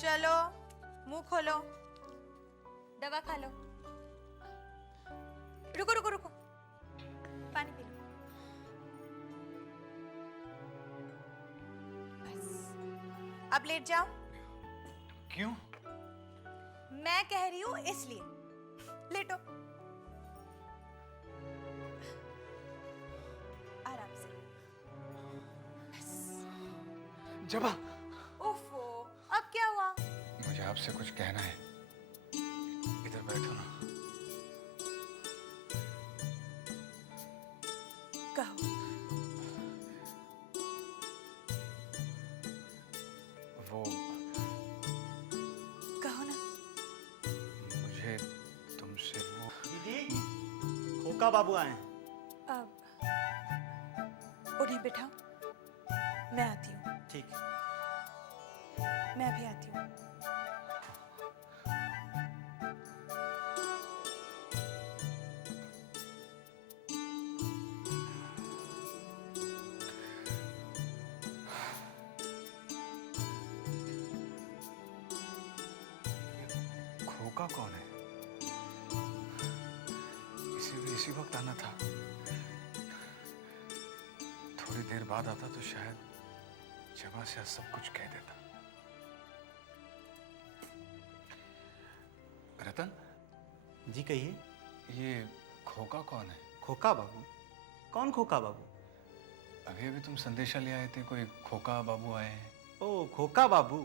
चलो मुंह खोलो, दवा खा लो। रुको रुको रुको, पानी पी लो। बस अब लेट जाओ। क्यों? मैं कह रही हूं इसलिए। लेटो आराम से। बस। जबा, ओफो, अब क्या हुआ? मुझे आपसे कुछ कहना है। इधर बैठो ना। कहो। वो कहो ना। मुझे तुमसे वो दीदी, खोका बाबू आए हैं। अब उन्हें बिठाओ, मैं आती हूँ। ठीक। मैं भी आती हूँ। खोका कौन है? इसे भी इसी वक्त आना था। थोड़ी देर बाद आता तो शायद जबा से सब कुछ कह देता। रतन, जी कहिए। ये खोका कौन है? खोका बाबू? कौन खोका बाबू? अभी अभी तुम संदेशा ले आए थे, कोई खोका बाबू आए हैं। ओ खोका बाबू,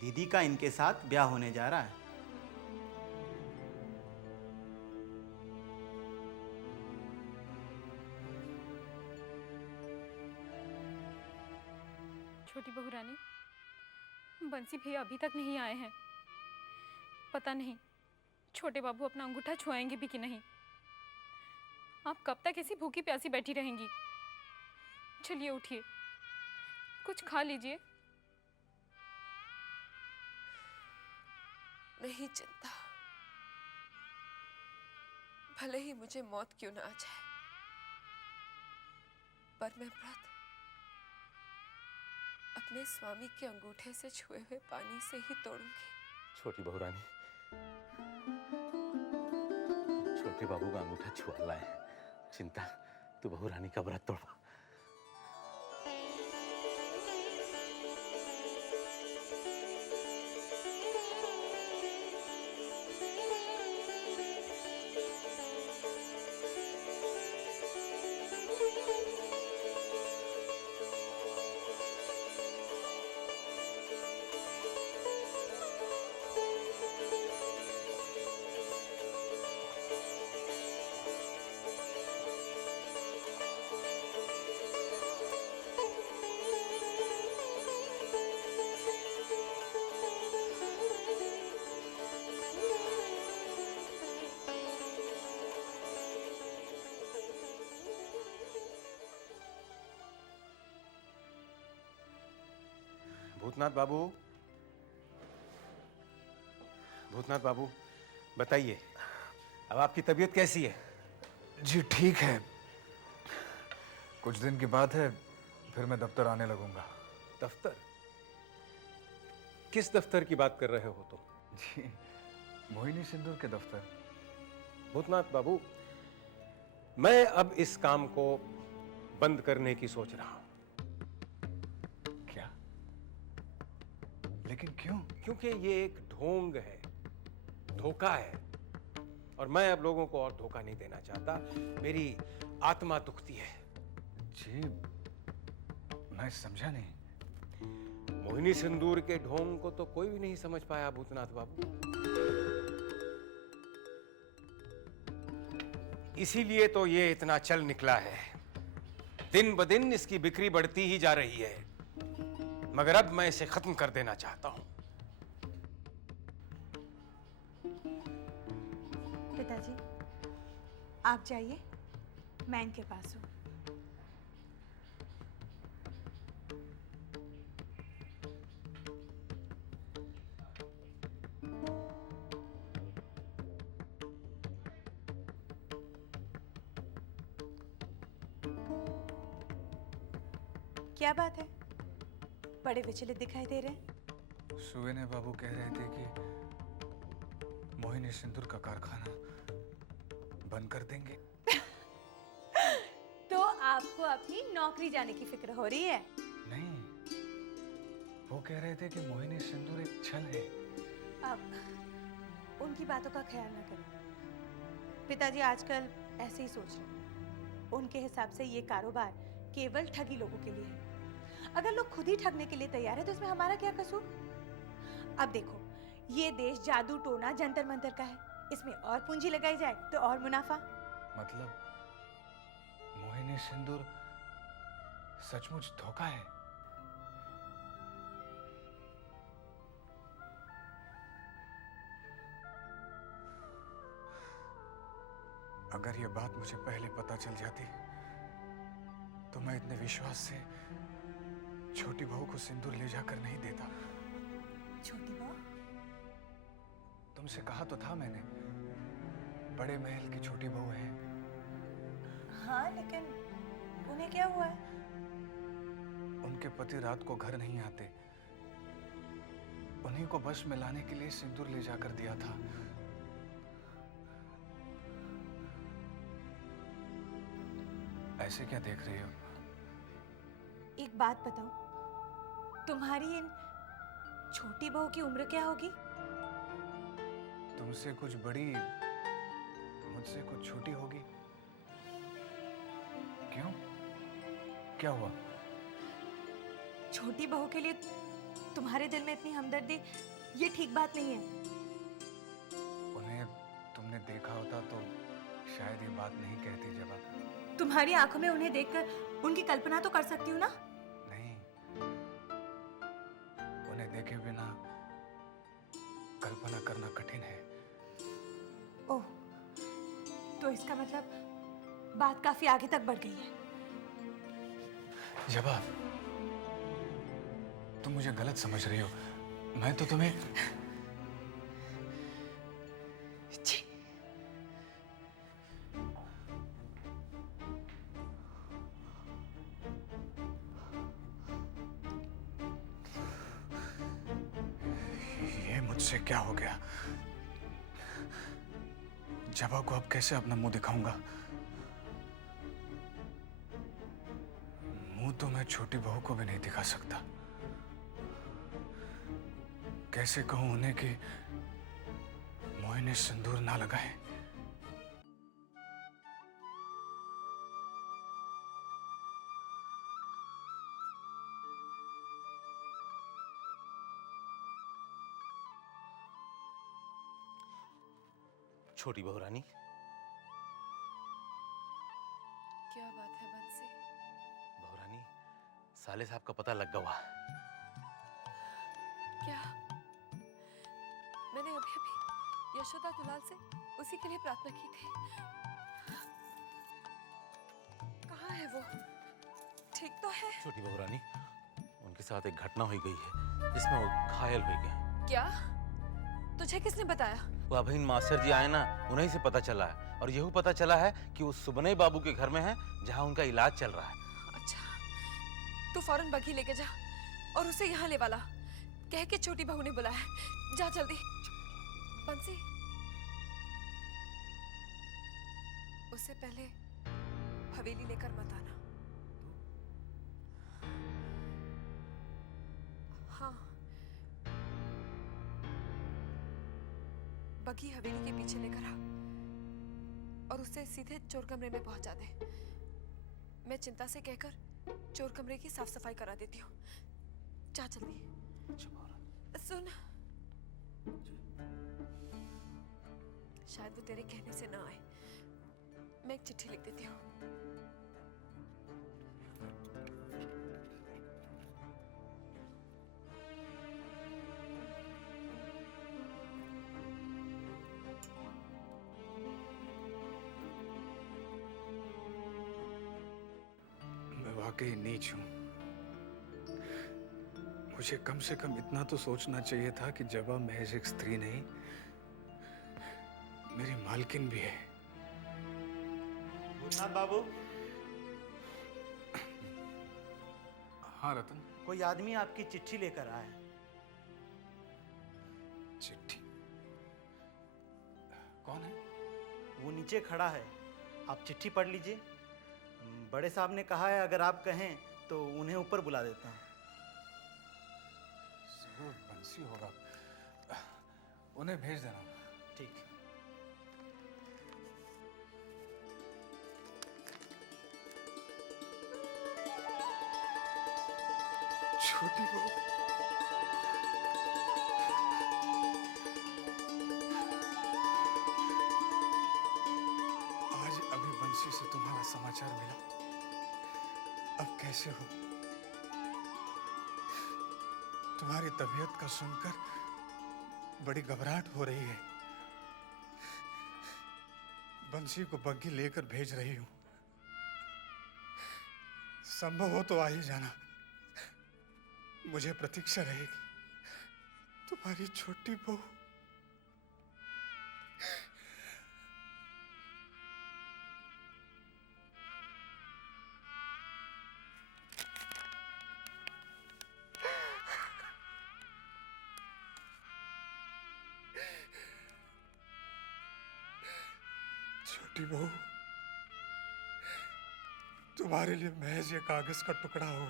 दीदी का इनके साथ ब्याह होने जा रहा है। छोटी बहू रानी, बंसी भैया अभी तक नहीं आए हैं। पता नहीं छोटे बाबू अपना अंगूठा छुआएंगे भी कि नहीं। आप कब तक ऐसी भूखी प्यासी बैठी रहेंगी? चलिए उठिए, कुछ खा लीजिए। नहीं चिंता, भले ही मुझे मौत क्यों ना आ जाए, पर मैं व्रत अपने स्वामी के अंगूठे से छुए हुए पानी से ही तोड़ूंगी। छोटी बहू रानी, छोटे बाबू का अंगूठा छुआ लाए। चिंता, तू बहू रानी का व्रत तोड़वा। भूतनाथ बाबू, भूतनाथ बाबू, बताइए, अब आपकी तबीयत कैसी है? जी ठीक है, कुछ दिन की बात है, फिर मैं दफ्तर आने लगूंगा। दफ्तर? किस दफ्तर की बात कर रहे हो तुम? जी, मोहिनी सिंदूर के दफ्तर। भूतनाथ बाबू, मैं अब इस काम को बंद करने की सोच रहा हूं। क्या? लेकिन क्यों? क्योंकि ये एक ढोंग है, धोखा है, और मैं अब लोगों को और धोखा नहीं देना चाहता। मेरी आत्मा दुखती है। जी, मैं समझा नहीं। मोहिनी सिंदूर के ढोंग को तो कोई भी नहीं समझ पाया भूतनाथ बाबू। इसीलिए तो ये इतना चल निकला है। दिन ब दिन इसकी बिक्री बढ़ती ही जा रही है, मगर अब मैं इसे खत्म कर देना चाहता हूं। पिताजी, आप जाइए, मैं इनके पास हूँ। क्या बात है, बड़े विचलित दिखाई दे रहे हैं? सुवेने बाबू कह रहे थे कि मोहिनी सिंदूर का कारखाना बंद कर देंगे। तो आपको अपनी नौकरी जाने की फिक्र हो रही है? नहीं, वो कह रहे थे कि मोहिनी सिंदूर एक छल है। अब उनकी बातों का ख्याल ना करें। पिताजी आजकल ऐसे ही सोच रहे हैं। उनके हिसाब से ये कारोबार केवल ठगी लोगों के लिए है। अगर लोग खुद ही ठगने के लिए तैयार है तो इसमें हमारा क्या कसूर? अब देखो, ये देश जादू टोना जंतर मंतर का है। इसमें और पूंजी लगाई जाए तो और मुनाफा। मतलब मोहिनी सिंदूर सचमुच धोखा है? अगर ये बात मुझे पहले पता चल जाती तो मैं इतने विश्वास से छोटी बहू को सिंदूर ले जाकर नहीं देता। छोटी बहू? तुमसे कहा तो था मैंने, बड़े महल की छोटी बहू है। हाँ, लेकिन उन्हें क्या हुआ है? उनके पति रात को घर नहीं आते। उन्हीं को बस में लाने के लिए सिंदूर ले जाकर दिया था। ऐसे क्या देख रही हो? एक बात बताओ, तुम्हारी इन छोटी बहू की उम्र क्या होगी? तुमसे कुछ बड़ी, मुझसे कुछ छोटी होगी। क्यों? क्या हुआ? छोटी बहू के लिए तुम्हारे दिल में इतनी हमदर्दी, ये ठीक बात नहीं है। उन्हें तुमने देखा होता तो शायद ये बात नहीं कहती। जवाब तुम्हारी आंखों में उन्हें देखकर उनकी कल्पना तो कर सकती हूँ ना? नहीं, उन्हें देखे बिना कल्पना करना कठिन है। ओह, तो इसका मतलब बात काफी आगे तक बढ़ गई है। जवाब, तुम मुझे गलत समझ रही हो। मैं तो तुम्हें छी, ये मुझसे क्या हो गया? जबा को अब कैसे अपना मुंह दिखाऊंगा? मुंह तो मैं छोटी बहू को भी नहीं दिखा सकता। कैसे कहूं उन्हें कि मोहिनी सिंदूर ना लगाए? छोटी बहू रानी, क्या बात है बंसी? बहू रानी, साले साहब का पता लग गया। क्या? मैंने अभी अभी यशोदा दुलाल से उसी के लिए प्रार्थना की थी। कहाँ है वो? ठीक तो है? छोटी बहू रानी, उनके साथ एक घटना हुई गई है जिसमें वो घायल हो गए। क्या? तुझे किसने बताया? वो अभिन मास्टर जी आए ना, उन्हीं से पता चला है। और यही पता चला है कि वो सुबनई बाबू के घर में है, जहाँ उनका इलाज चल रहा है। अच्छा, तू फौरन बग्घी लेके जा और उसे यहाँ ले वाला। कह के छोटी बहू ने बुलाया है। जा जल्दी। बंसी, उससे पहले हवेली लेकर मत आना। हाँ, बग्घी हवेली के पीछे लेकर आ और उसे सीधे चोर कमरे में पहुंचा दे। मैं चिंता से कहकर चोर कमरे की साफ सफाई करा देती हूँ। जा जल्दी। सुन, शायद वो तेरे कहने से ना आए। मैं एक चिट्ठी लिख देती हूँ। मैं वाकई नीच हूं। मुझे कम से कम इतना तो सोचना चाहिए था कि जबा महज एक स्त्री नहीं, मेरी मालकिन भी है। भूतनाथ बाबू, हाँ रतन, कोई आदमी आपकी चिट्ठी लेकर आया है। चिट्ठी। कौन है? वो नीचे खड़ा है, आप चिट्ठी पढ़ लीजिए। बड़े साहब ने कहा है अगर आप कहें तो उन्हें ऊपर बुला देता हूँ। जरूर बंसी होगा, उन्हें भेज देना। ठीक। छोटी बहू, आज अभी बंसी से तुम्हारा समाचार मिला। अब कैसे हो? तुम्हारी तबीयत का सुनकर बड़ी घबराहट हो रही है। बंसी को बग्घी लेकर भेज रही हूं। संभव हो तो आ ही जाना। मुझे प्रतीक्षा रहेगी तुम्हारी छोटी बहू। छोटी बहू, तुम्हारे लिए महज ये कागज का टुकड़ा हो,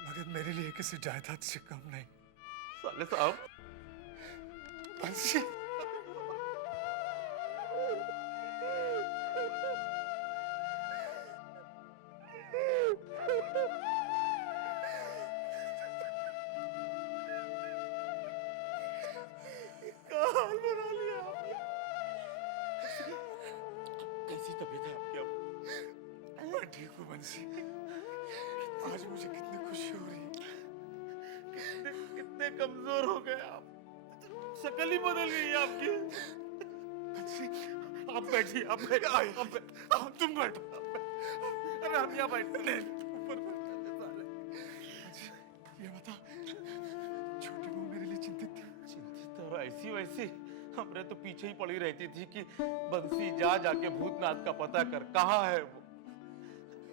मगर मेरे लिए किसी जायदाद से कम नहीं। साले साहब, बंसी, कैसी तबीयत है आपकी अब? मैं ठीक हूँ बंसी। आज मुझे कितनी खुशी हो रही है। कितने कमजोर हो गए आप, शक्ल ही बदल गई है आपकी। बंसी, आप बैठिए, आप बैठिए, अब तुम बैठो। अरे हम यहाँ बैठते नहीं, ऊपर बंसी, ये बता, छोटी बहू मेरे लिए चिंतित थी। चिंतित और ऐसी वैसी हमरे तो पीछे ही पड़ी रहती थी कि बंसी जा जाके भूतनाथ का पता कर, कहाँ है वो।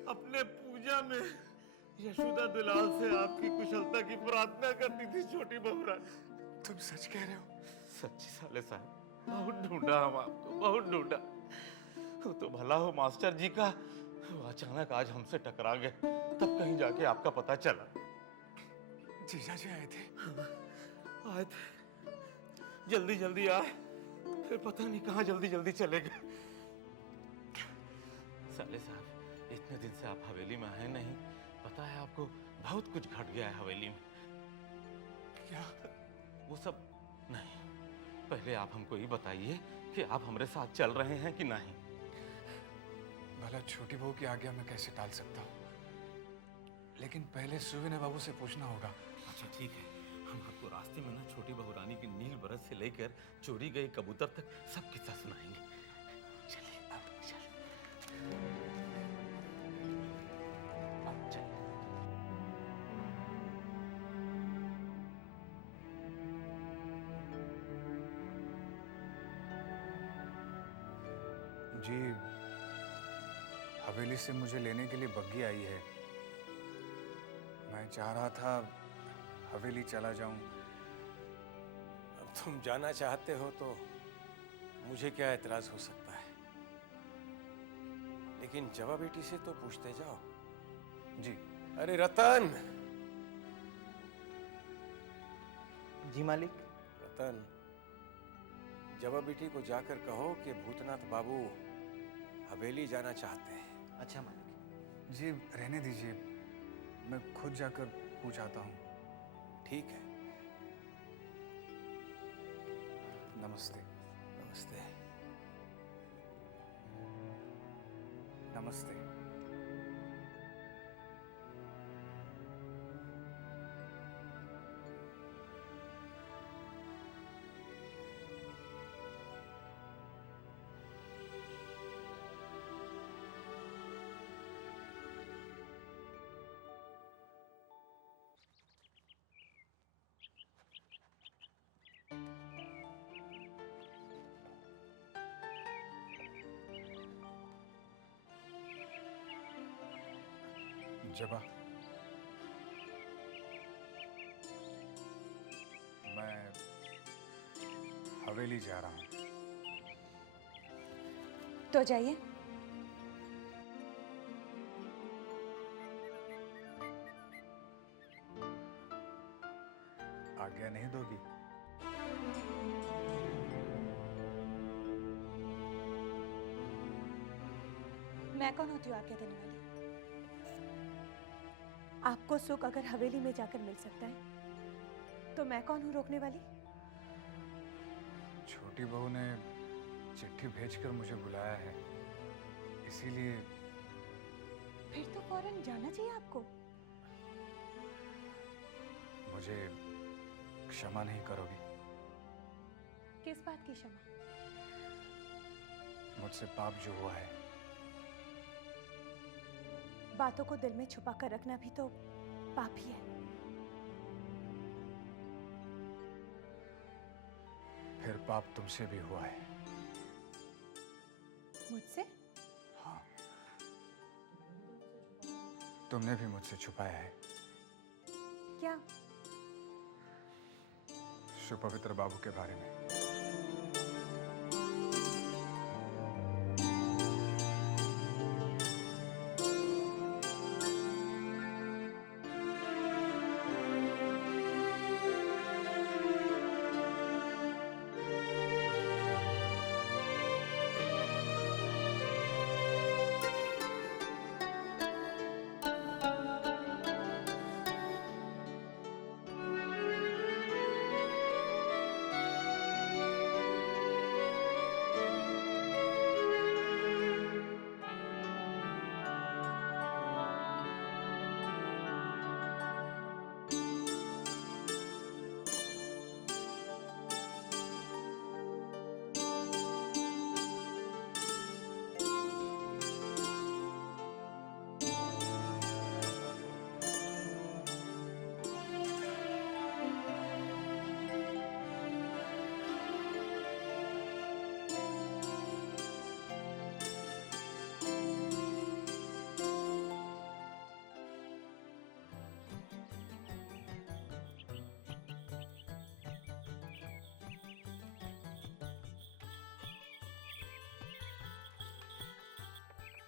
अपने पूजा में यशोदा दुलाल से आपकी कुशलता की प्रार्थना करती थी छोटी बहू रानी। तुम सच कह रहे हो? सच्ची साले साहब, बहुत ढूंढा हम आपको, बहुत ढूंढा। वो तो भला हो मास्टर जी का, वो अचानक आज हमसे टकरा गए, तब कहीं जाके आपका पता चला। जीजा जी आए थे? आए थे, जल्दी जल्दी आए, फिर पता नहीं कहाँ जल्दी जल्दी चले गए। साले साहब, इतने दिन से आप हवेली में आए नहीं, पता है आपको बहुत कुछ घट गया है हवेली में। क्या? वो सब नहीं, पहले आप हमको ये बताइए कि आप हमारे साथ चल रहे हैं कि नहीं। भला छोटी बहू की आज्ञा मैं कैसे टाल सकता हूँ? लेकिन पहले सुविनय बाबू से पूछना होगा। अच्छा ठीक है, हम आपको रास्ते में ना छोटी बहू रानी की नील बरस से लेकर चोरी गए कबूतर तक सब किस्सा सुनाएंगे। चलिए अब चलिए, अब चलिए। जी, हवेली से मुझे लेने के लिए बग्घी आई है। मैं चाह रहा था हवेली चला जाऊं। अब तुम जाना चाहते हो तो मुझे क्या एतराज हो सकता है, लेकिन जवा बेटी से तो पूछते जाओ। जी। अरे रतन, जी मालिक। रतन, जवा बेटी को जाकर कहो कि भूतनाथ बाबू हवेली जाना चाहते हैं। अच्छा मालिक। जी रहने दीजिए, मैं खुद जाकर पूछ आता हूँ। ठीक है। नमस्ते। नमस्ते। नमस्ते। जबा, मैं हवेली जा रहा हूँ। तो जाइए। आज्ञा नहीं दोगी? मैं कौन होती हूँ आज्ञा देने वाली? आपको सुख अगर हवेली में जाकर मिल सकता है तो मैं कौन हूँ रोकने वाली? छोटी बहू ने चिट्ठी भेजकर मुझे बुलाया है, इसीलिए। फिर तो फौरन जाना चाहिए आपको। मुझे क्षमा नहीं करोगी? किस बात की क्षमा? मुझसे पाप जो हुआ है। बातों को दिल में छुपा कर रखना भी तो पाप ही है। फिर पाप तुमसे भी हुआ है। मुझसे? हाँ, तुमने भी मुझसे छुपाया है। क्या? सुपवित्र बाबू के बारे में।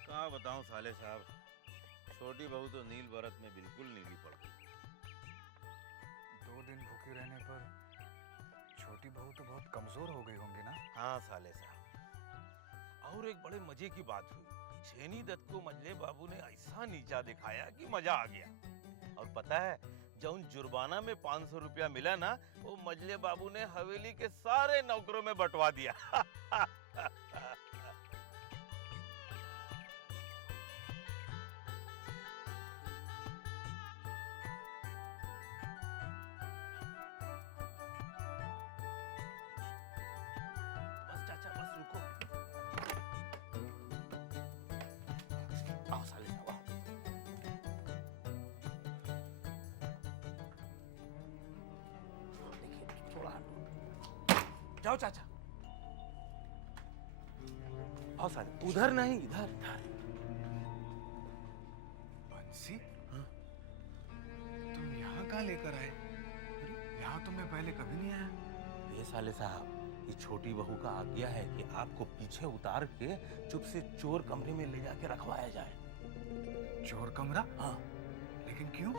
कहाँ बताऊं साले साहब, छोटी बहू तो नील बरत में बिल्कुल नीली पड़ गई। 2 दिन भूखे रहने पर छोटी बहू तो बहुत कमजोर हो गई होंगी ना? हाँ साले साहब, और एक बड़े मजे की बात हुई। छेनी दत्त को मजले बाबू ने ऐसा नीचा दिखाया कि मजा आ गया। और पता है, जौन जुर्माना में 500 रुपया मिला ना, वो मजले बाबू ने हवेली के सारे नौकरों में बंटवा दिया। बस चाचा, बस रुको। आओ साले साहब, आओ। देखिए, थोड़ा जाओ चाचा। आओ साले, उधर नहीं, इधर इधर। बंसी? तुम यहाँ कहाँ लेकर आए? यहाँ तो मैं पहले कभी नहीं आया। ये साले साहब, ये छोटी बहू का आज्ञा है कि आपको पीछे उतार के चुप से चोर कमरे में ले जाके रखवाया जाए। चोर कमरा? हाँ। लेकिन क्यों?